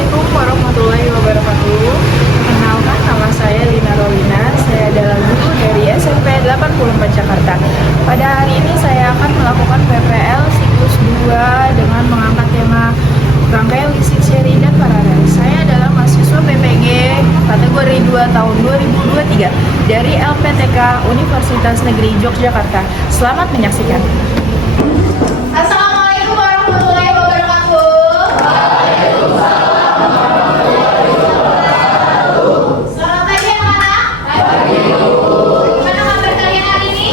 Assalamualaikum warahmatullahi wabarakatuh. Perkenalkan, nama saya Lina Rolina. Saya adalah guru dari SMP 84 Jakarta. Pada hari ini saya akan melakukan PPL siklus 2 dengan mengangkat tema rangkaian listrik seri dan paralel. Saya adalah mahasiswa PPG kategori 2 tahun 2023 dari LPTK Universitas Negeri Yogyakarta. Selamat menyaksikan. Assalamualaikum warahmatullahi wabarakatuh. Selamat pagi anak-anak. Gimana kabar kalian hari ini?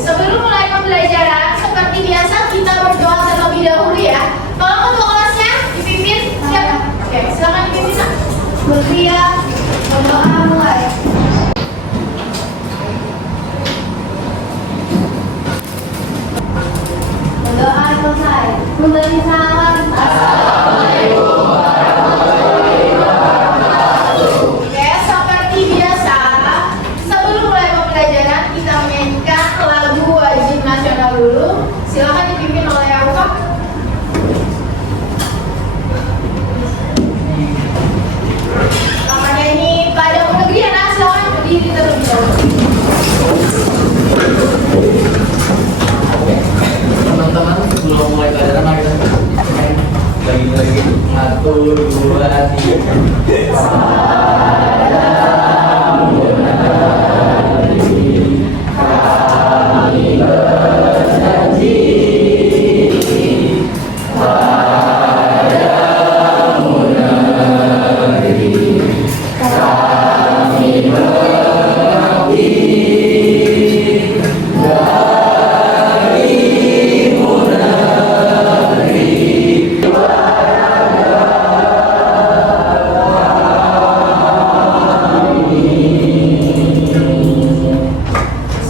Sebelum mulai pembelajaran, seperti biasa kita berdoa terlebih dahulu ya. Tolong untuk kelasnya dipimpin siapa? Oke, silakan dipimpin. Berdia, berdoa mulai. Doa selesai. Memberi salam. Assalamualaikum warahmatullahi wabarakatuh. Oke, seperti biasa, sebelum mulai pembelajaran kita menyanyikan lagu wajib nasional dulu. Silakan dipimpin oleh Aufa. Namanya ini pada negeri ya, nah silakan berdiri terlebih dahulu. Teman-teman, sebelum mulai pelajaran mari kita lagi satu dua tiga.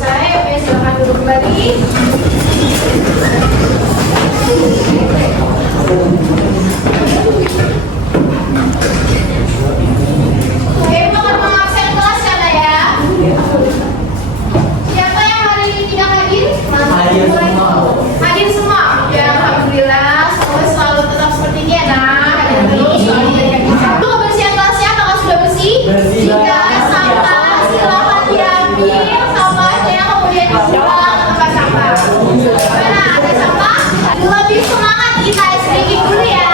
Saya silakan duduk kembali. Oke, mohon maaf saya kelas siapa ya? Siapa yang hari ini tidak hadir? Hadir semua. Hadir semua. Ya, alhamdulillah. Semoga selalu tetap seperti ini ya, nah. Hadir terus. Lalu kebersihan kelasnya apakah sudah bersih? Bersih. Jika sampah, silakan diambil sampahnya kemudian dibuang ke tempat sampah. Mana ada sampah? Lebih semangat kita sedikit dulu ya.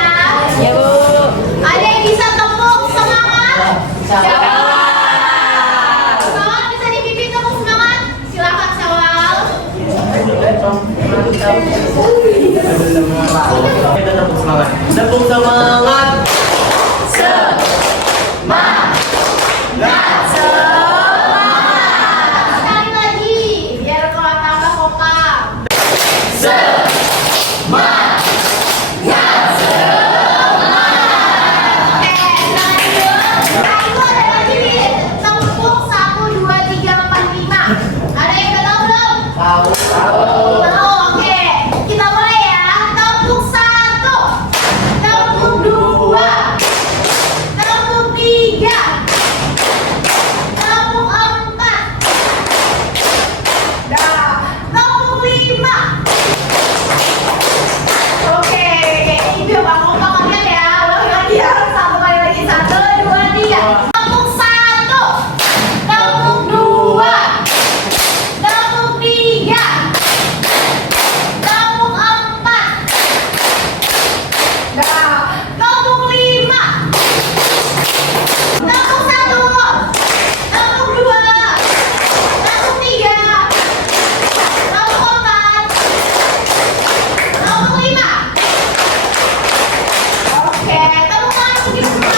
Ya, Bu. Ada yang bisa tepuk semangat? Siapa? Semangat bisa dipimpin tepuk semangat? Silakan Syawal. Kita tepuk semangat. Tepuk semangat. Sekali lagi, biar kalau tambah kompak. Oke, silakan duduk. Nah, itu ada lagi nih, tepuk 1, 2, 3, 4, 5. Ada yang udah tahu belum? Tahu. Tahu, oke. Kita mulai ya. Tepuk 1, tepuk 2, tepuk 3, tepuk 4, tepuk 5. Oke, ini biar Bang Kompak kalian ya. Ulangi lagi ya. Satu kali lagi. 1, 2, 3. Tepuk 1, tepuk 2, tepuk 3, tepuk 4, tepuk 5, tepuk 1, tepuk 2, tepuk 3, tepuk 4, tepuk 5. Oke, tepuk tangan untuk kita.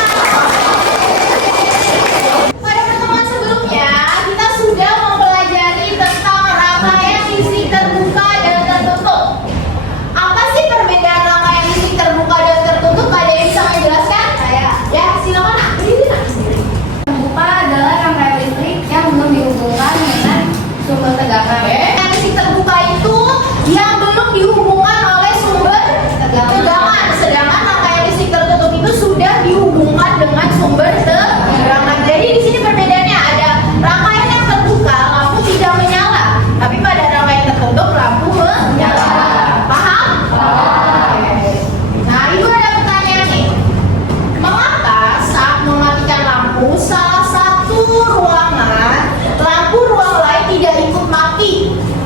Pada pertemuan sebelumnya, kita sudah mempelajari tentang rangkaian listrik terbuka dan tertutup. Apa sih perbedaan rangkaian listrik terbuka dan tertutup? Ada yang bisa menjelaskan? Saya. Ya, silakan Nak. Berdiri Nak. Terbuka adalah rangkaian listrik yang belum dihubungkan dengan sumber tegangan. Rangkaian listrik terbuka itu yang belum dihubungkan oleh sumber tegangan. Sedangkan rangkaian listrik tertutup itu sudah dihubungkan dengan sumber tegangan. Jadi di sini perbedaannya ada rangkaian yang terbuka lampu tidak menyala, tapi pada rangkaian tertutup lampu menyala. Paham? Oke. Nah, Ibu ada pertanyaan.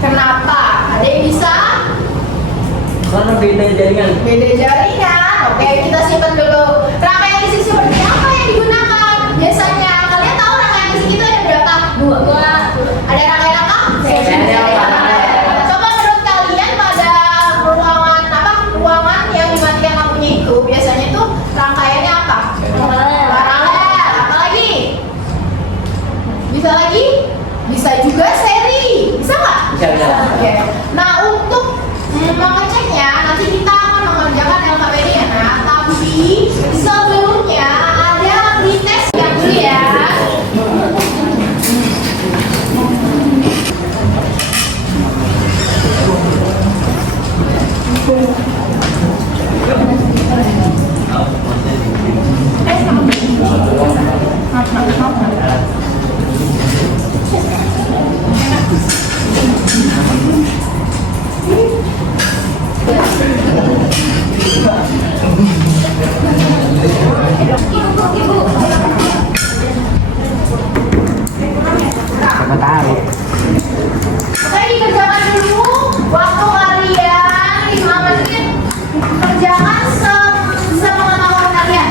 Kenapa? Ada yang bisa? Karena beda jaringan. Beda jaringan. Oke, kita simpan dulu. Rangkaian listrik seperti apa yang digunakan? Biasanya kalian tahu rangkaian listrik itu ada berapa? Dua. Ada rangkaian apa? Coba menurut kalian pada ruangan apa? Ruangan yang dimatikan lampunya itu biasanya itu rangkaiannya apa? Paralel. Apa lagi? Bisa lagi? Bisa juga seri. Bisa nggak? Bisa. Oke. Nah, untuk mengeceknya nanti kita akan mengerjakan LKPD ya, nah. Tapi sebelumnya ada pretest yang dulu ya. Siapa tahu. Saya dikerjakan dulu waktu kalian 5 menit kerjakan sepengetahuan kalian.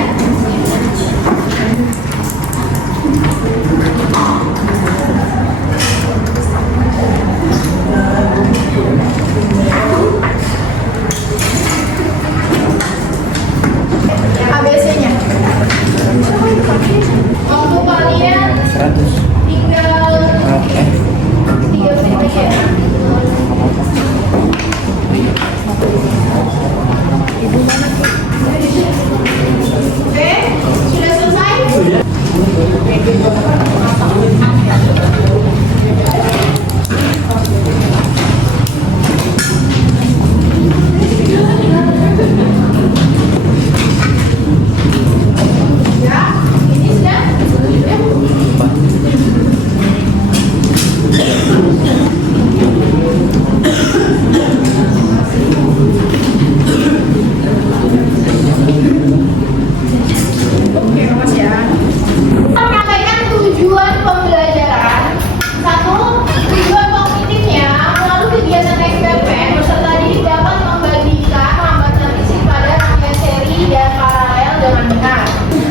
ABC-nya. Waktu kalian 100. tinggal 3 menit ya. Oke, sudah selesai? Ya, ini sudah? Oke, makasih ya. Menyampaikan tujuan pembelajaran. 1. Tujuan kognitifnya melalui kegiatan eksperimen peserta didik dapat membandingkan hambatan fisik pada rangkaian seri dan paralel dengan benar.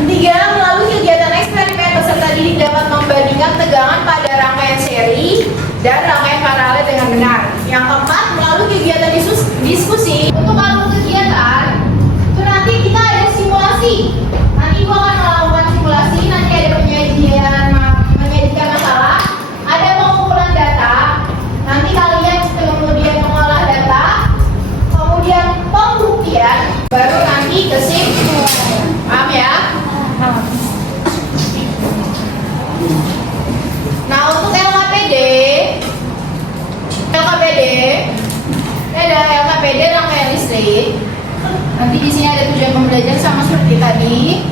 3. Melalui kegiatan eksperimen peserta didik dapat membandingkan tegangan pada rangkaian seri dan rangkaian paralel dengan benar. Yang keempat, melalui kegiatan diskusi. Untuk alur kegiatan itu nanti kita ada simulasi. Nanti Ibu akan melakukan simulasi, nanti ada menyajikan masalah, ada pengumpulan data, nanti kalian kemudian mengolah data, kemudian pembuktian, baru nanti kesimpulan. Paham ya? Nah, untuk LKPD, ini ada LKPD rangkaian listrik. Nanti di sini ada tujuan pembelajaran sama seperti tadi.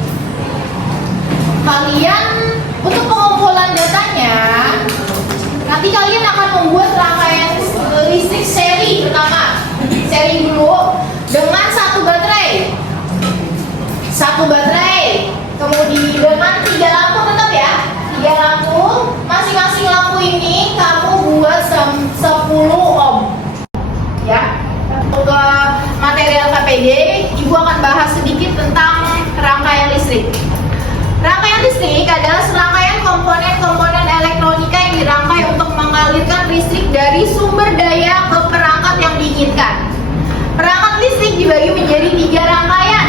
Kalian untuk pengumpulan datanya, nanti kalian akan membuat rangkaian listrik seri pertama, seri dulu dengan satu baterai, kemudian dengan 3 lampu tetap ya, 3 lampu, masing-masing lampu ini kamu buat 10 ohm, ya. Untuk material KPD, Ibu akan bahas sedikit tentang rangkaian listrik. Rangkaian listrik adalah serangkaian komponen-komponen elektronika yang dirangkai untuk mengalirkan listrik dari sumber daya ke perangkat yang diinginkan. Perangkat listrik dibagi menjadi 3 rangkaian.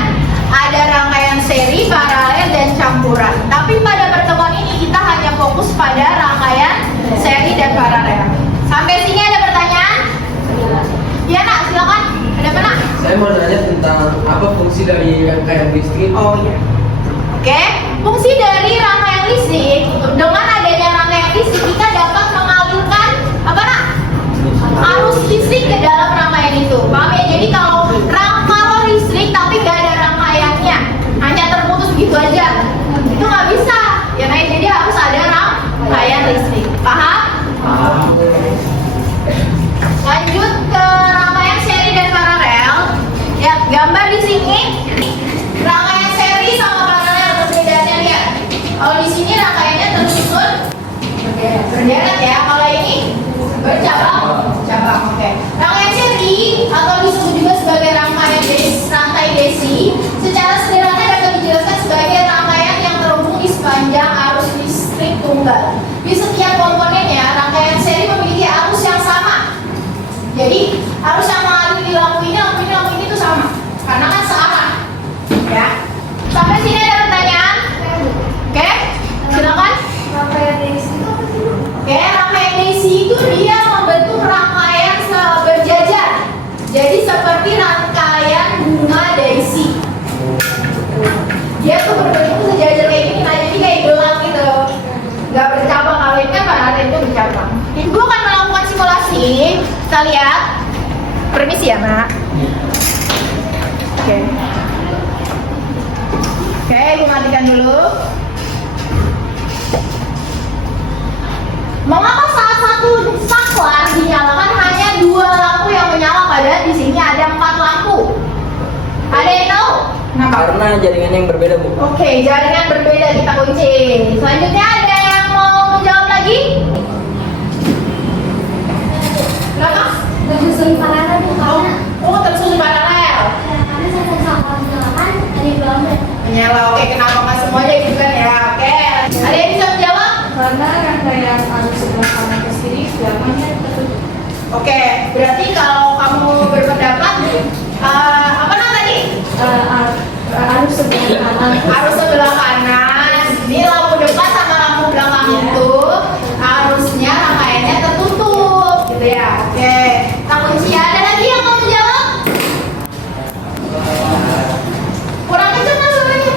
Ada rangkaian seri, paralel, dan campuran. Tapi pada pertemuan ini kita hanya fokus pada rangkaian seri dan paralel. Sampai sini ada pertanyaan? Ya nak, silakan. Ada apa nak? Saya mau nanya tentang apa fungsi dari rangkaian listrik. Oh iya. Oke, fungsi dari rangkaian listrik, dengan adanya rangkaian listrik kita dapat mengalirkan apa nak? Arus listrik ke dalam rangkaian itu. Paham ya? Jadi kalau listrik tapi gak ada rangkaiannya, hanya terputus gitu aja, itu nggak bisa. Ya nah, jadi harus ada rangkaian listrik. Paham? Lanjut ke rangkaian seri dan paralel. Ya, gambar di sini rangkaian seri sama paralel perbedaannya lihat. Kalau di sini rangkaiannya tersusun berderet ya. Kalau ini bercabang. kita lihat. Permisi ya, Nak. Oke. Oke, Ibu matikan dulu. Mengapa salah satu saklar dinyalakan hanya 2 lampu yang menyala, padahal di sini ada 4 lampu? Ada yang tahu? Karena jaringan yang berbeda, Bu. Oke, jaringan berbeda kita kunci. Selanjutnya ada yang mau menjawab lagi? Kenapa? Tersusun paralel tuh karena Oh, tersusun paralel. karena satu saklar menyalakan ada di belakang. Menyala, oke. Kenapa nggak semuanya gitu kan ya? Oke. Ada yang bisa menjawab? Karena rangkaian arus sebelah kanan ke kiri belakangnya tertutup. Oke, berarti kalau kamu berpendapat apa namanya tadi? Arus sebelah kanan. Arus sebelah kanan. Ini lampu depan sama lampu belakang itu arusnya rangkaiannya tertutup, gitu ya. Oke. Kita kunci. Ada lagi yang mau menjawab? Kurang kenceng mas suaranya.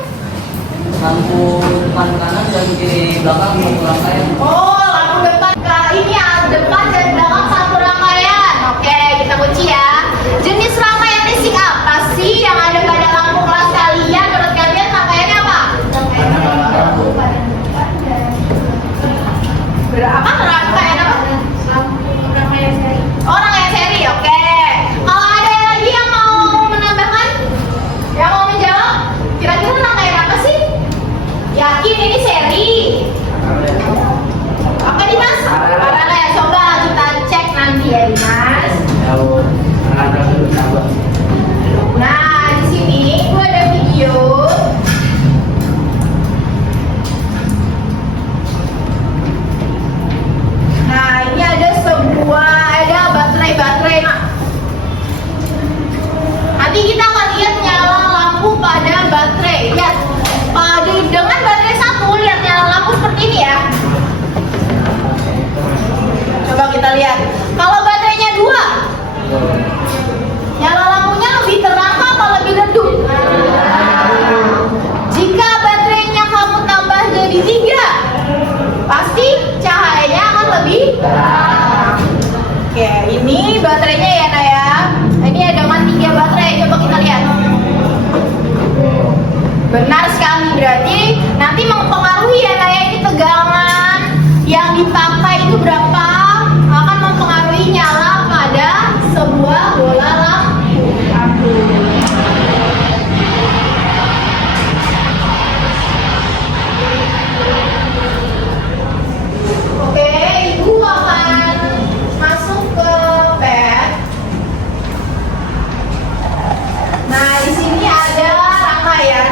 Lampu depan kanan dan kiri belakang satu rangkaian. Oh, lampu depan. Ini ya, depan dan belakang satu rangkaian. Oke, kita kunci ya. Jenis rangkaian listrik apa sih yang ada pada lampu kelas kalian? Menurut kalian rangkaiannya apa? Apa rangkaian apa? Rangkaian seri. Oh, rangkaian seri. Oke. Kalau ada lagi yang mau menambahkan? Yang mau menjawab? Kira-kira rangkaian apa sih? Yakin ini seri? Apa Dimas? Paralel. Coba kita cek nanti ya Dimas. Nah, di sini gue ada video. Nah, ini ada baterai. Nah. Nanti kita akan lihat nyala lampu pada baterai. Lihat, dengan baterai satu, lihat nyala lampu seperti ini ya. Coba kita lihat. Kalau baterainya 2, nyala lampunya lebih terang apa lebih redup? Jika baterainya kamu tambah jadi 3, pasti cahayanya akan lebih terang. Oke, ini baterainya ya Naya. Ini ada dengan 3 baterai. Coba kita lihat. Benar sekali, berarti nanti mempengaruhi ya Naya, ini tegangan yang dipakai itu berapa akan mempengaruhi nyala pada sebuah bola lampu. Oke, Ibu akan masuk ke pet. Nah, di sini ada rangkaian.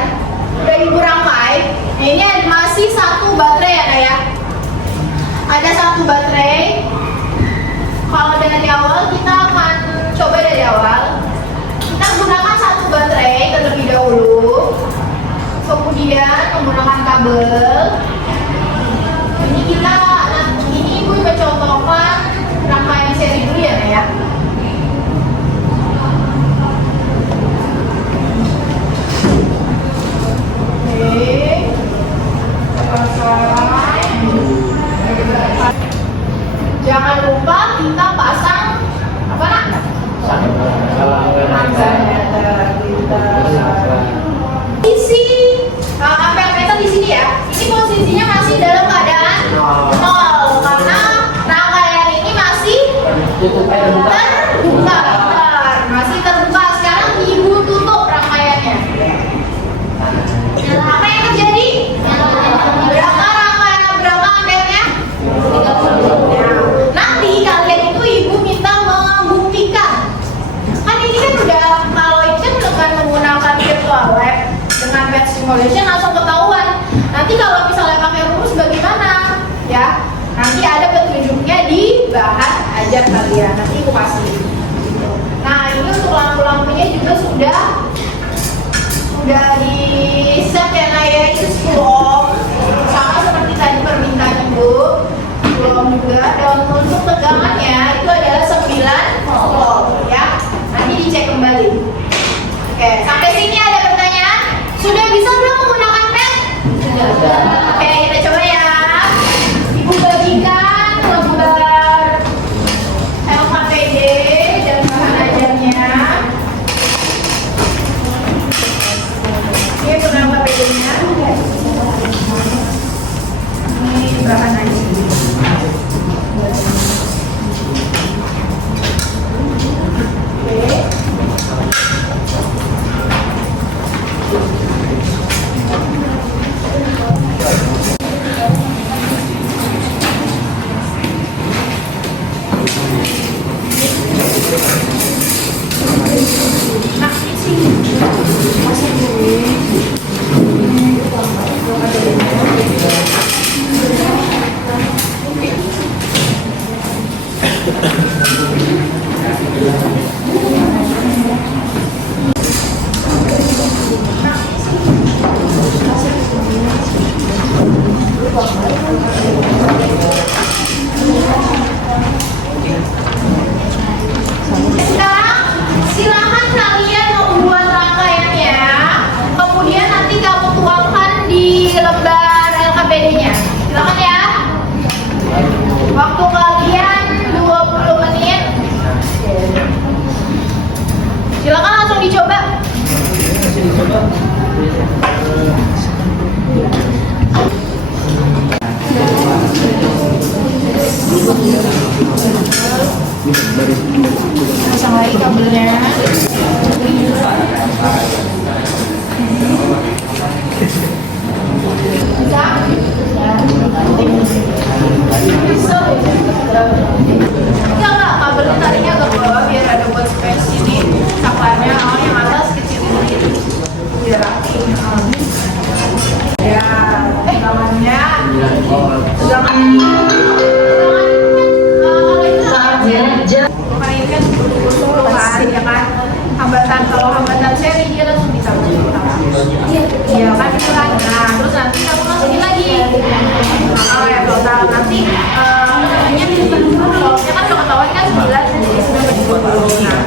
Udah Ibu rangkai. Nah, ini masih 1 baterai ya Naya. Ada 1 baterai. Kalau dari awal kita akan coba dari awal. Kita gunakan 1 baterai terlebih dahulu. Kemudian menggunakan kabel. Ini Ibu mencontohkan rangkaian seri dulu ya Naya. Jangan lupa kita pasang apa nak? Isi ampermeter di sini ya. Ini posisinya masih dalam keadaan 0 karena rangkaian ini masih terbuka. Bentar. Masih terbuka. Sekarang Ibu tutup rangkaiannya. Apa yang terjadi? Berapa ampernya? 30. Nanti kalian itu Ibu minta membuktikan. Kan ini kan udah, kalau ini kan dengan menggunakan virtual lab dengan pet simulation langsung ketahuan. Nanti kalau misalnya pakai rumus bagaimana? Ya, nanti ada petunjuknya di bahan ajar kalian. Nanti Ibu kasih. Nah, ini untuk lampu-lampunya juga sudah di set ya Naya, itu 10 ohm sama seperti tadi permintaan Ibu. 10 ohm juga, dan untuk tegangannya itu adalah 9 volt ya. Nanti dicek kembali. Oke, sampai sini ada pertanyaan? Sudah bisa belum menggunakan pet? Sudah. Oke, kita coba ya. Ibu bagikan lembar LHP Pasang lagi kabelnya. Enggak, kabelnya tadinya agak ke bawah biar ada buat space ini. Saklarnya, yang atas kecilin gitu. Biar rapi. Ya, tangannya. Jangan. Kemarin kan dulu kan, ya kan. Kalau hambatan seri dia langsung bisa iya kan itu kan. Nah, terus nanti kamu masukin lagi. Kalau ya total nanti solnya kan udah ketahuan kan 9 jadi 9 nah.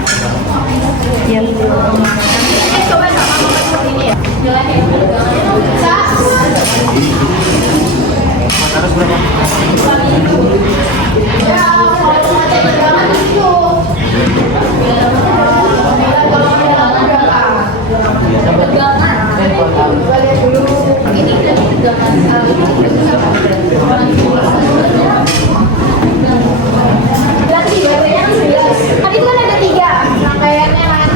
Iya. Nanti coba sama seperti ini ya. Bisa. Ya, kalau macam jangan gitu. Tadi kan ada 3 rangkaiannya kan.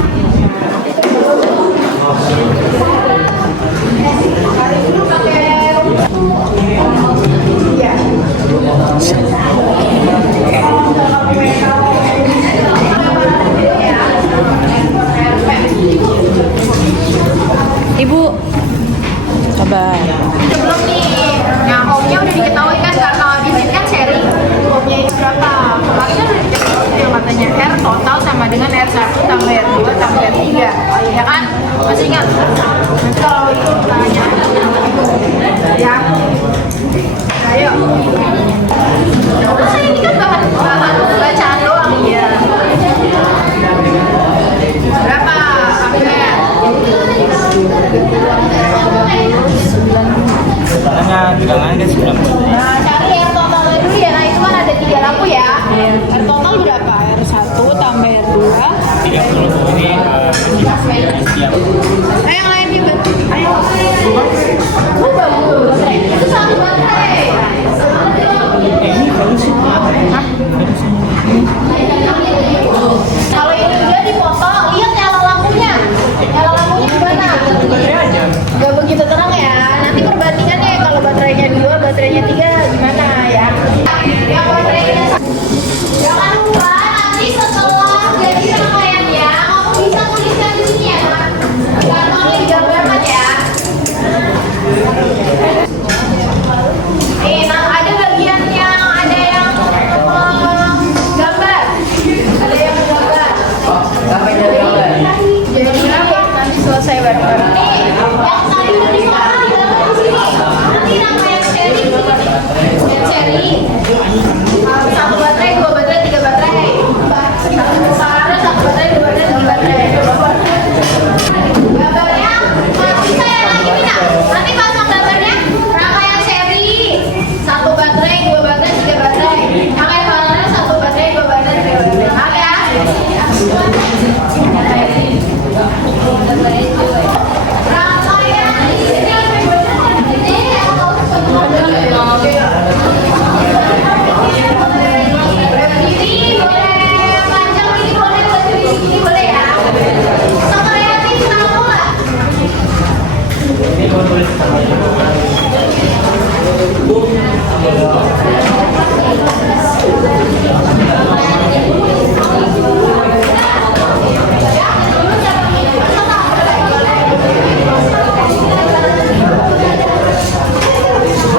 Dulu pakai iya. Ibu, sabar. Sebelum nih, yang homnya udah diketahui kan karena di sini kan seri homnya itu berapa. Kemarin udah diketahui yang katanya R total sama dengan R1 tambah R2 tambah R3 ya kan? Masih ingat? Nanti kalau itu tanya ya. Ayo. Terus ini kan bahan bacaan doang ya. Berapa? Sampai Katanya bilangan kan 90. nah, cari R totalnya dulu ya. Nah, itu kan ada 3 lampu ya. R total berapa? R1 tambah R2 30 ini siap. Ayo yang lain nih, ayo. Bagus. Itu satu baterai. Ini bagus sih. Kalau ini udah dipoto, lihat nyala lampunya. Nyala lampunya gimana? Gak begitu terang ya. Nanti perbandingannya kalau baterainya 2, baterainya 3 gimana ya? Yang baterainya jangan lupa nanti setelah jadi rangkaiannya kamu bisa tuliskan di sini ya. Karena ini gambar ya. Nah ada bagian yang ada yang gambar, ada yang gambar. Jadi nanti selesai bareng-bareng. Yang tadi udah dimakan di dalam di sini. Nanti rangkaian seri, dan seri. 1 baterai, 2 baterai, 3 baterai. Sekarang 1 baterai, 2 baterai, 3 baterai. Gambarnya bisa ya lagi Mina. Nanti pasang gambarnya rangkaian seri 1 baterai, 2 baterai, 3 baterai. Rangkaian paralel 1 baterai, 2 baterai, 3 baterai. Maaf ya. Rangkaian di sini berdiri boleh panjang ini boleh berdiri sini boleh ya. Sekreatif kamu lah.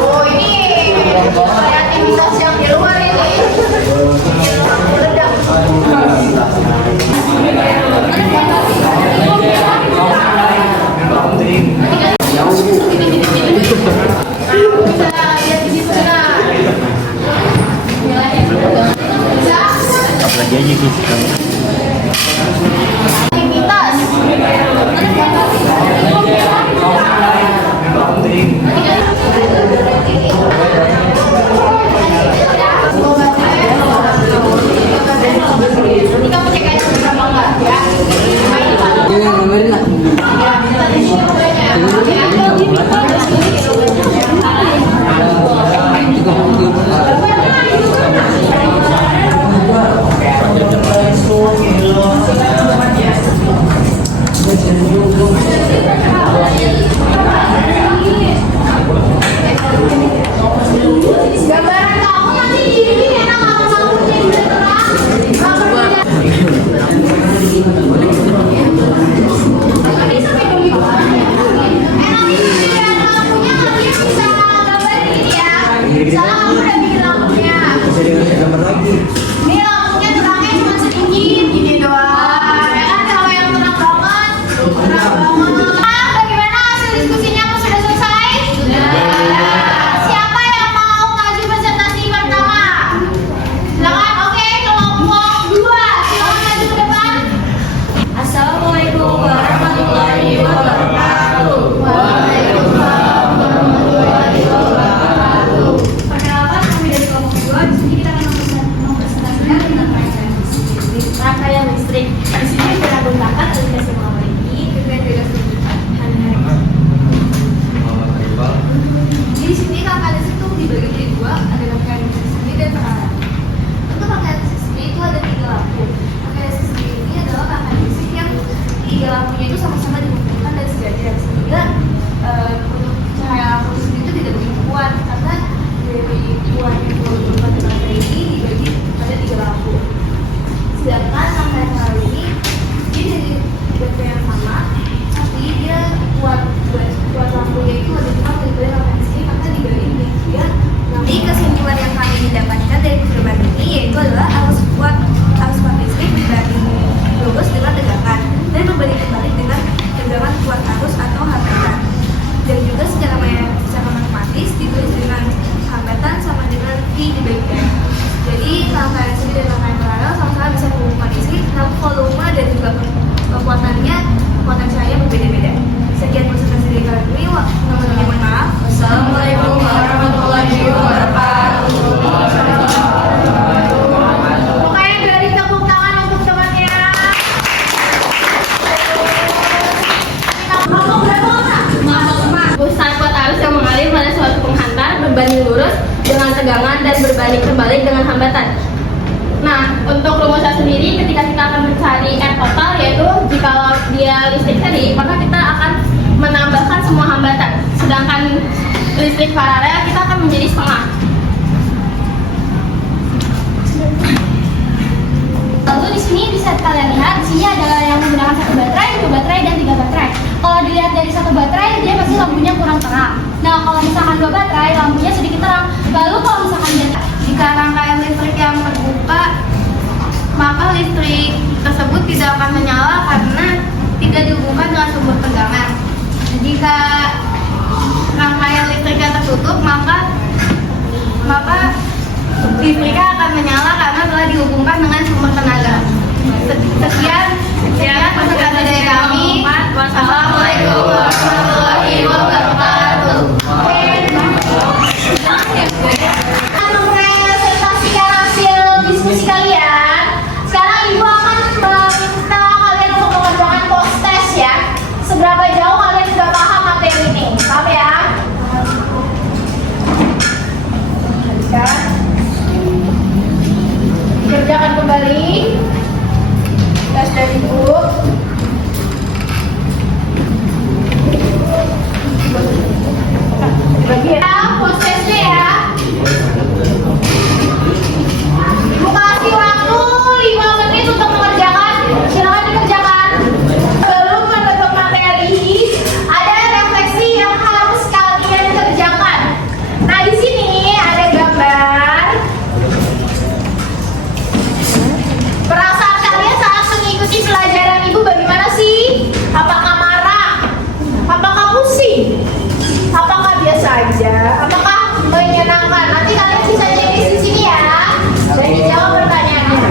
Oh ini kreativitas yang di luar ini. Meledak. Bisa lihat di situ nah. Bisa. Apalagi aja gitu. Aktivitas. Nanti kamu cek aja berapa enggak ya. Ini yang gambarin lah. Ya, listrik. Di sini beragam aplikasi mengoperasi dengan beda kebutuhan hari-hari. Di sini rangkaian listrik itu dibagi menjadi dua, ada rangkaian listrik sendiri dan paralel. Untuk rangkaian listrik sendiri itu ada 3 lampu. Rangkaian listrik sendiri ini adalah rangkaian listrik yang 3 lampunya itu sama-sama dihubungkan dan sejajar, sehingga untuk cahaya lampu sendiri itu tidak begitu kuat karena dari uang yang dihubungkan dengan rangkaian ini dibagi pada 3 lampu. Sedangkan rangkaian paralel ini dia dari baterai yang sama, tapi dia kuat lampunya itu lebih kuat daripada rangkaian listrik karena dibagi dia. Nanti kesimpulan yang kami dapatkan dari percobaan ini yaitu adalah arus kuat listrik berbanding lurus dengan tegangan dan berbanding terbalik dengan tegangan kuat arus atau hambatan. Dan juga secara matematis ditulis dengan hambatan sama dengan V dibagi R. Jadi rangkaian sendiri dan rangkaian paralel sama-sama bisa menghubungkan listrik, namun volume dan juga kekuatan cahaya berbeda-beda. Sekian presentasi dari kali ini. Mohon maaf. Wassalamualaikum warahmatullahi wabarakatuh. Pokoknya dari tepuk tangan untuk temannya. Kamu berapa orang? Usaha kuat arus yang mengalir pada suatu penghantar berbanding lurus dengan tegangan dan berbanding terbalik dengan hambatan. Nah, untuk rumusnya sendiri ketika kita akan mencari R total, yaitu jika dia listrik tadi, maka kita akan menambahkan semua hambatan. Sedangkan listrik paralel kita akan menjadi setengah. Lalu di sini bisa kalian lihat, di sini adalah yang menggunakan 1 baterai, 2 baterai, dan 3 baterai. Kalau dilihat dari 1 baterai, dia pasti lampunya kurang terang. Nah, kalau misalkan 2 baterai, lampunya sedikit terang. Lalu kalau misalkan jika rangkaian listrik yang terbuka, maka listrik tersebut tidak akan menyala karena tidak dihubungkan dengan sumber tegangan. Jika rangkaian listriknya tertutup, maka listriknya akan menyala karena telah dihubungkan dengan sumber tenaga. Sekian presentasi dari kami. Wassalamualaikum warahmatullahi wabarakatuh. Mempresentasikan hasil diskusi kalian. Sekarang Ibu akan meminta kalian untuk mengerjakan post test ya. Seberapa jauh kalian sudah paham materi ini? Paham ya? Dikerjakan kembali. Tes dari Ibu. Bagi ya, post testnya ya. Ibu kasih waktu 5 menit untuk mengerjakan. Silakan dikerjakan. Sebelum menutup materi, ada refleksi yang harus kalian kerjakan. Nah, di sini ada gambar. Perasaan kalian saat mengikuti pelajaran Ibu bagaimana sih? Apakah marah? Apakah pusing? Apakah biasa aja? Apakah menyenangkan? Nanti kalian bisa cek di sini ya. Dan dijawab pertanyaannya. Kan?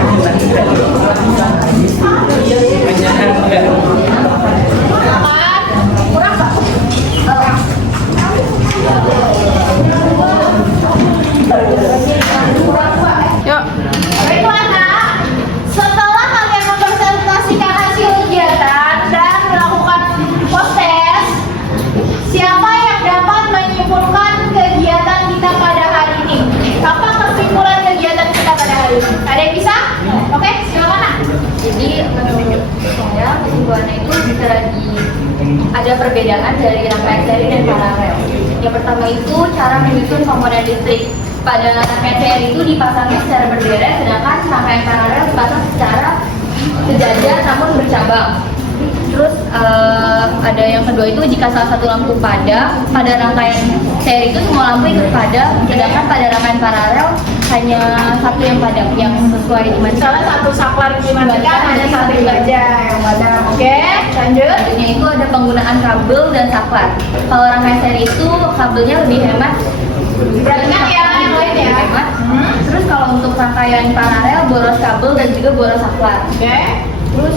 Kurang nggak? Yuk. Baiklah, setelah kalian mempresentasikan hasil kegiatan dan melakukan post test, siapa yang dapat menyimpulkan kegiatan kita pada hari ini? Apa kesimpulan kegiatan kita pada hari ini? Ada yang bisa? Oke, silakan. Nak. Jadi menurut saya kesimpulannya itu bisa ada perbedaan dari rangkaian seri dan paralel. Yang pertama itu cara menyusun komponen listrik. Pada rangkaian seri itu dipasangnya secara berderet, sedangkan rangkaian paralel dipasang secara sejajar namun bercabang. Terus ada yang kedua itu jika salah satu lampu padam, pada rangkaian seri itu semua lampu ikut padam, sedangkan pada rangkaian paralel hanya satu yang padam yang sesuai dengan Salah satu saklar dimatikan, ada satu aja yang padam. Oke, lanjut. Selanjutnya itu ada penggunaan kabel dan saklar. Kalau rangkaian seri itu kabelnya lebih hemat. Ingat ya, yang lain ya. Hemat. Terus kalau untuk rangkaian paralel boros kabel dan juga boros saklar. Oke. Terus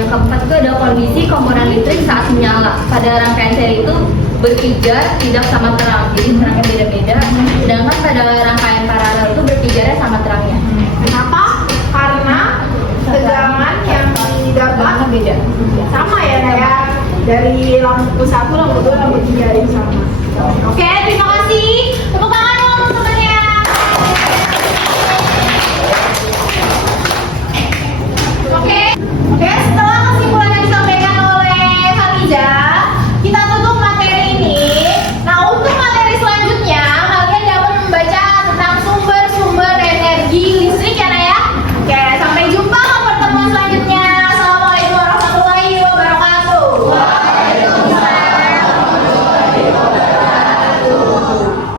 yang keempat itu ada kondisi komponen listrik saat menyala. Pada rangkaian seri itu berpijar tidak sama terang, jadi terangnya beda-beda. Sedangkan pada rangkaian paralel itu berpijarnya sama terangnya. Kenapa? Karena tegangan yang dari lampu 1, lampu 2, lampu 3 yang sama. Oke, terima kasih.